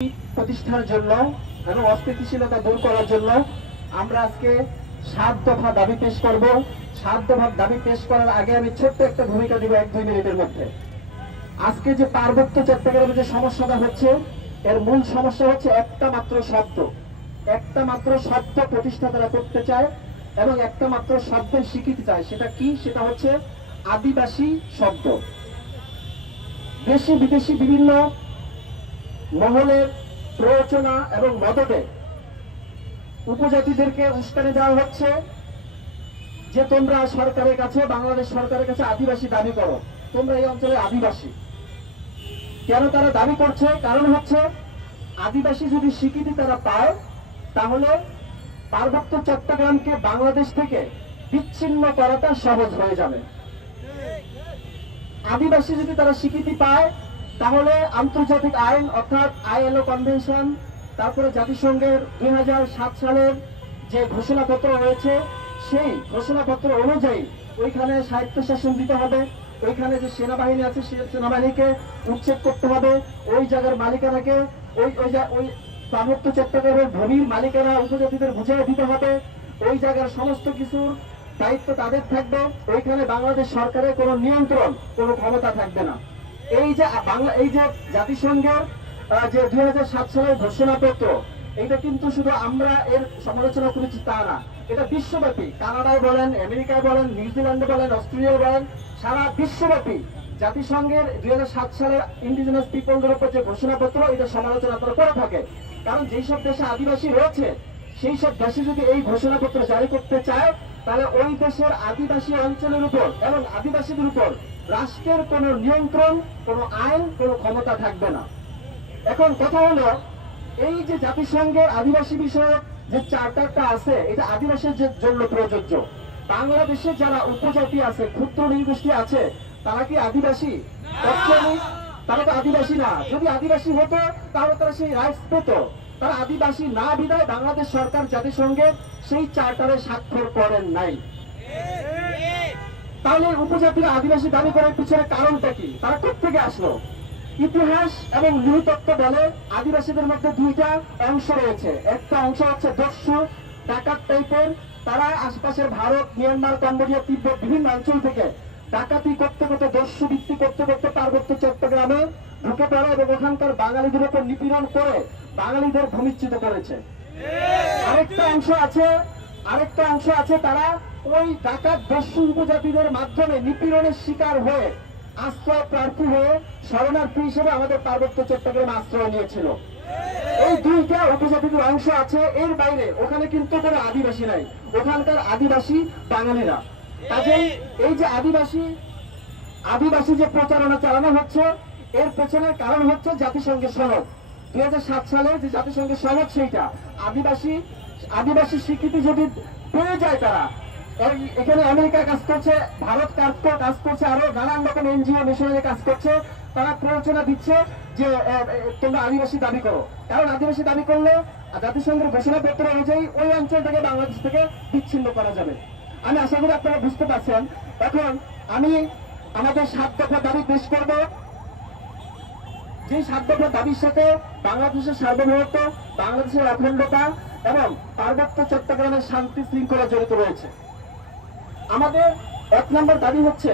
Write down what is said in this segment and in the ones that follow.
প্রতিষ্ঠার জন্য এবং অস্থিতিশীলতা দূর করার জন্য আমরা আজকে 7 দফা দাবি পেশ করব। 7 দফা দাবি পেশ করার আগে আমি ছোট্ট একটা ভূমিকা দিব 1-2 মিনিটের মধ্যে। আজকে যে পার্বত্য চট্টগ্রামে যে সমস্যাটা হচ্ছে, এর মূল সমস্যা হচ্ছে একটা মাত্র শব্দ প্রতিষ্ঠা তারা করতে চায় এবং একটা মাত্র শব্দের স্বীকৃতি চায়। সেটা কি? সেটা হচ্ছে আদিবাসী শব্দ। দেশি বিদেশি বিভিন্ন মহলের প্ররোচনা এবং মদদে উপজাতিদেরকে উস্কানি দেওয়া হচ্ছে যে তোমরা সরকারের কাছে, বাংলাদেশ সরকারের কাছে আদিবাসী দাবি করো, তোমরা এই অঞ্চলে আদিবাসী। কেন তারা দাবি করছে? কারণ হচ্ছে আদিবাসী যদি স্বীকৃতি তারা পায়, তাহলে পার্বত্য চট্টগ্রামকে বাংলাদেশ থেকে বিচ্ছিন্ন করাটা সহজ হয়ে যাবে। আদিবাসী যদি তারা স্বীকৃতি পায়, তাহলে আন্তর্জাতিক আইন অর্থাৎ ILO কনভেনশন, তারপরে জাতিসংঘের 2007 সালের যে ঘোষণাপত্র রয়েছে, সেই ঘোষণাপত্র অনুযায়ী ওইখানে স্বায়ত্তশাসন দিতে হবে। ওইখানে যে সেনাবাহিনী আছে, সেই সেনাবাহিনীকে উচ্ছেদ করতে হবে। ওই জায়গার মালিকানাকে, ওই পার্বত্য চট্টগ্রামের ভূমির মালিকানা উপজাতিদের বুঝিয়ে দিতে হবে। ওই জায়গার সমস্ত কিছুর দায়িত্ব তাদের থাকবে। ওইখানে বাংলাদেশ সরকারের কোনো নিয়ন্ত্রণ, কোনো ক্ষমতা থাকবে না। এই যে জাতিসংঘের যে 2007 সালের ঘোষণাপত্র, এটা কিন্তু শুধু আমরা এর সমালোচনা করেছি তা না, এটা বিশ্বব্যাপী। কানাডায় বলেন, আমেরিকায় বলেন, নিউজিল্যান্ডে বলেন, অস্ট্রেলিয়ায় বলেন, সারা বিশ্বব্যাপী জাতিসংঘের 2007 সালের ইন্ডিজিনাস পিপলদের উপর যে ঘোষণাপত্র, এটা সমালোচনা তারা করে থাকে। কারণ যেই সব দেশে আদিবাসী রয়েছে, সেই সব দেশে যদি এই ঘোষণাপত্র জারি করতে চায়, তাহলে ওই দেশের আদিবাসী অঞ্চলের উপর এবং আদিবাসীদের উপর রাষ্ট্রের কোনো নিয়ন্ত্রণ, কোনো আইন, কোনো ক্ষমতা থাকবে না। এখন কথা হলো, এই যে জাতিসংঘের আদিবাসী বিষয়ক যে চার্টারটা আছে, এটা আদিবাসীর জন্য প্রযোজ্য। বাংলাদেশে যারা উপজাতি আছে, ক্ষুদ্র নৃগোষ্ঠী আছে, তারা কি আদিবাসী? তারা তো আদিবাসী না। যদি আদিবাসী হতো তাহলে তারা সেই রাইটস পেত। তারা আদিবাসী না বিধায় বাংলাদেশ সরকার জাতিসংঘের সেই চার্টারে স্বাক্ষর করেন নাই। তাহলে উপজাতিরা আদিবাসী দাবি করার পিছনে কারণটা কি? তারা কোথেকে আসলো? ইতিহাস এবং নৃতত্ত্ব বলে আদিবাসীদের মধ্যে দুইটা অংশ রয়েছে। একটা অংশ হচ্ছে দস্যু, ডাকাত টাইপের। তারা আশপাশের ভারত, মিয়ানমার, কম্বোডিয়া, তিব্বত বিভিন্ন অঞ্চল থেকে ডাকাতি করতে করতে, দস্যু বৃত্তি করতে করতে পার্বত্য চট্টগ্রামে ঢুকে পড়ে এবং ওখানকার বাঙালিদের উপর নিপীড়ন করে বাঙালিদের ভূমিচ্যুত করেছে। আরেকটা অংশ আছে তারা ওই ডাকাত দস্যু উপজাতিদের মাধ্যমে নিপীড়নের শিকার হয়ে আশ্রয় প্রার্থী হয়ে শরণার্থী হিসেবে আমাদের পার্বত্য চট্টগ্রামে আশ্রয় নিয়েছিল। এই দুইটা উপজাতিদের অংশ আছে। এর বাইরে ওখানে কিন্তু কোনো আদিবাসী নাই। ওখানকার আদিবাসী বাঙালিরা। কাজেই এই যে আদিবাসী যে প্রচারণা চালানো হচ্ছে, এর পেছনের কারণ হচ্ছে জাতিসংঘের সনদ। 2007 সালে যে জাতিসংঘের সনদ, সেইটা আদিবাসী স্বীকৃতি যদি পেয়ে যায়, তারা এখানে আমেরিকা কাজ করছে, ভারত কাজ করছে, আরো নানান রকম NGO মিশনারি কাজ করছে। তারা প্ররোচনা দিচ্ছে যে তোমরা আদিবাসী দাবি করো। কারণ আদিবাসী দাবি করলে জাতিসংঘের ঘোষণাপত্র অনুযায়ী ওই অঞ্চলটাকে বাংলাদেশ থেকে বিচ্ছিন্ন করা যাবে। আমি আশা করি আপনারা বুঝতে পারছেন। এখন আমি আমাদের 7 দফা দাবি পেশ করব। যে 7 দফা দাবির সাথে বাংলাদেশের সার্বভৌমত্ব, বাংলাদেশের অখণ্ডতা এবং পার্বত্য চট্টগ্রামের শান্তি শৃঙ্খলা জড়িত রয়েছে। আমাদের 1 নম্বর দাবি হচ্ছে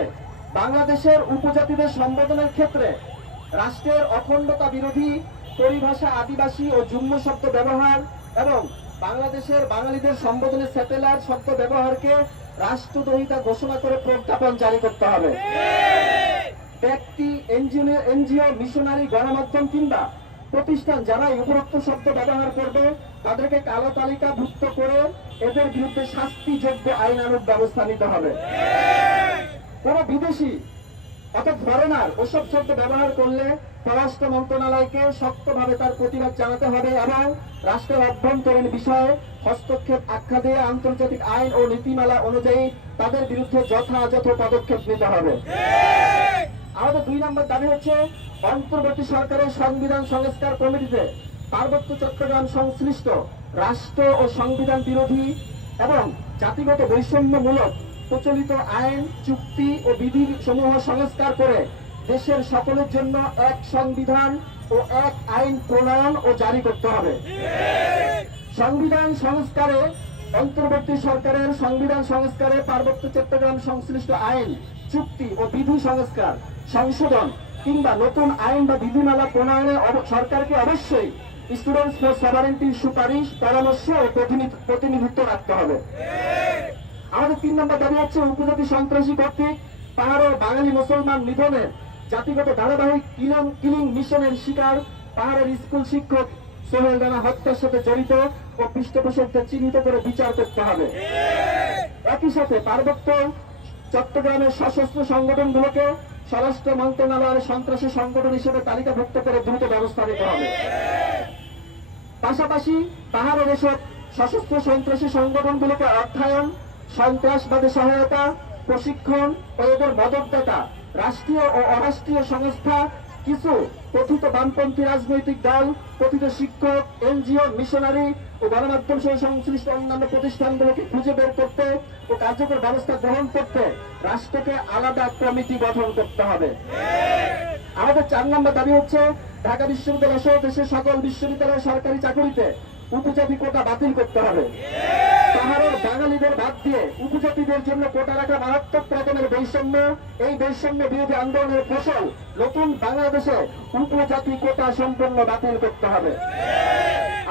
বাংলাদেশের উপজাতিদের সম্বোধনের ক্ষেত্রে রাষ্ট্রের অখণ্ডতা বিরোধী পরিভাষা, আদিবাসী ও যুগ্ম শব্দ ব্যবহার এবং বাংলাদেশের বাঙালিদের সম্বোধনে স্যাটেলার শব্দ ব্যবহারকে রাষ্ট্রদ্রোহিতা ঘোষণা করে প্রজ্ঞাপন জারি করতে হবে। ব্যক্তি, NGO, মিশনারি, গণমাধ্যম কিংবা প্রতিষ্ঠান যারা উপরোক্ত শব্দ ব্যবহার করবে, তাদেরকে কালো তালিকাভুক্ত করে এদের বিরুদ্ধে শাস্তিযোগ্য আইনানুগ ব্যবস্থা নিতে হবে। কোন বিদেশি অর্থাৎ ফরেনার ওসব শব্দ ব্যবহার করলে পররাষ্ট্র মন্ত্রণালয়কে শক্তভাবে তার প্রতিবাদ জানাতে হবে এবং রাষ্ট্রের অভ্যন্তরীণ বিষয়ে হস্তক্ষেপ আখ্যা দিয়ে আন্তর্জাতিক আইন ও নীতিমালা অনুযায়ী তাদের বিরুদ্ধে যথাযথ পদক্ষেপ নিতে হবে। আমাদের 2 নম্বর দাবি হচ্ছে অন্তর্বর্তী সরকারের সংবিধান সংস্কার কমিটিতে পার্বত্য চট্টগ্রাম সংশ্লিষ্ট রাষ্ট্র ও সংবিধান বিরোধী এবং জাতিগত বৈষম্যমূলক প্রচলিত আইন, চুক্তি ও বিধি সমূহ সংস্কার করে দেশের সকলের জন্য এক সংবিধান, ও এক আইন প্রণয়ন ও জারি করতে হবে। সংবিধান সংস্কারে অন্তর্বর্তী সরকারের সংবিধান সংস্কারে পার্বত্য চট্টগ্রাম সংশ্লিষ্ট আইন, চুক্তি ও বিধি সংস্কার, সংশোধন কিংবা নতুন আইন বা বিধিমালা প্রণয়নে সরকারকে অবশ্যই স্টুডেন্টস ফর সভারেন্টির সুপারিশ, পরামর্শ ও প্রতিনিধিত্ব রাখতে হবে। আমাদের 3 নম্বর দাবি হচ্ছে উপজাতি সন্ত্রাসী কর্তৃক পাহাড় ও বাঙালি মুসলমান নিধনের জাতিগত ধারাবাহিক কিলিং মিশনের শিকার পাহাড়ের স্কুল শিক্ষক সোহেল রানা হত্যার সাথে জড়িত ও পৃষ্ঠপোষকদের চিহ্নিত করে বিচার করতে হবে। একই সাথে পার্বত্য চট্টগ্রামের সশস্ত্র সংগঠনগুলোকে স্বরাষ্ট্র মন্ত্রণালয়ের সন্ত্রাসী সংগঠন হিসেবে তালিকাভুক্ত করে দ্রুত ব্যবস্থা নিতে হবে। পাশাপাশি পাহাড়ের এসব সশস্ত্র সন্ত্রাসী সংগঠনগুলোকে অর্থায়ন, সন্ত্রাসবাদে সহায়তা, প্রশিক্ষণ ও এদের মদতদাতা রাষ্ট্রীয় ও অরাষ্ট্রীয় সংস্থা, কিছু কথিত বামপন্থী রাজনৈতিক দল, কথিত শিক্ষক, এনজিও, মিশনারি ও গণমাধ্যম সহ সংশ্লিষ্ট অন্যান্য প্রতিষ্ঠানগুলোকে খুঁজে বের করতে ও কার্যকর ব্যবস্থা গ্রহণ করতে রাষ্ট্রকে আলাদা কমিটি গঠন করতে হবে। আমাদের 4 নম্বর দাবি হচ্ছে ঢাকা বিশ্ববিদ্যালয় সহ দেশের সকল বিশ্ববিদ্যালয় সরকারি চাকরিতে উপজাতি কোটা বাতিল করতে হবে। পাহাড়ের বাঙালিদের বাদ দিয়ে উপজাতিদের জন্য কোটা রাখা মারাত্মক রকমের বৈষম্য, এই বৈষম্য বিরোধী আন্দোলনের ফসল নতুন বাংলাদেশে উপজাতি কোটা সম্পূর্ণ বাতিল করতে হবে।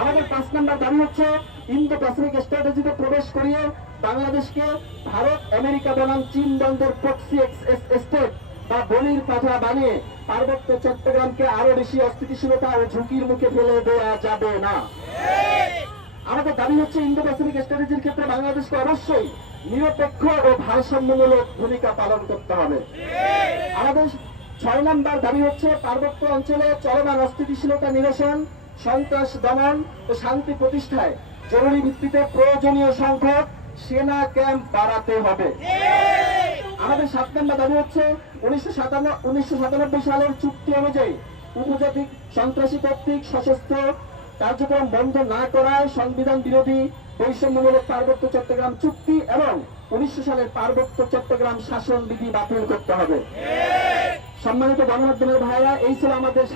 আমাদের 5 নম্বর দাবি হচ্ছে ইন্দো প্যাসিফিক স্ট্র্যাটেজিতে প্রবেশ করিয়ে বাংলাদেশকে ভারত, আমেরিকা বনাম চীন দ্বন্দ্বের প্রক্সি স্টেট বা বলির পাঠা বানিয়ে পার্বত্য চট্টগ্রামকে আরো বেশি অস্থিতিশীলতা ও ঝুঁকির মুখে ফেলে দেওয়া যাবে না। আমাদের দাবি হচ্ছে ইন্দো প্যাসিফিক স্ট্র্যাটেজির ক্ষেত্রে বাংলাদেশকে অবশ্যই নিরপেক্ষ ও ভারসাম্যমূলক ভূমিকা পালন করতে হবে। আমাদের 6 নম্বর দাবি হচ্ছে পার্বত্য অঞ্চলে চলমান অস্থিতিশীলতা নিরসন, সন্ত্রাস দমন ও শান্তি প্রতিষ্ঠায় জরুরি ভিত্তিতে প্রয়োজনীয় সংখ্যক সেনা ক্যাম্প বাড়াতে হবে। আমাদের 7 নম্বর দাবি হচ্ছে 1997 সালের চুক্তি অনুযায়ী উপজাতি সন্ত্রাসী কর্তৃক সশস্ত্র কার্যক্রম বন্ধ না করায় সংবিধান বিরোধী বৈষম্যমূলক পার্বত্য চট্টগ্রাম চুক্তি এবং 1900 সালের পার্বত্য চট্টগ্রাম শাসন বিধি বাতিল করতে হবে। সম্মানিত গণমাধ্যমের ভাইরা, এই ছিল আমাদের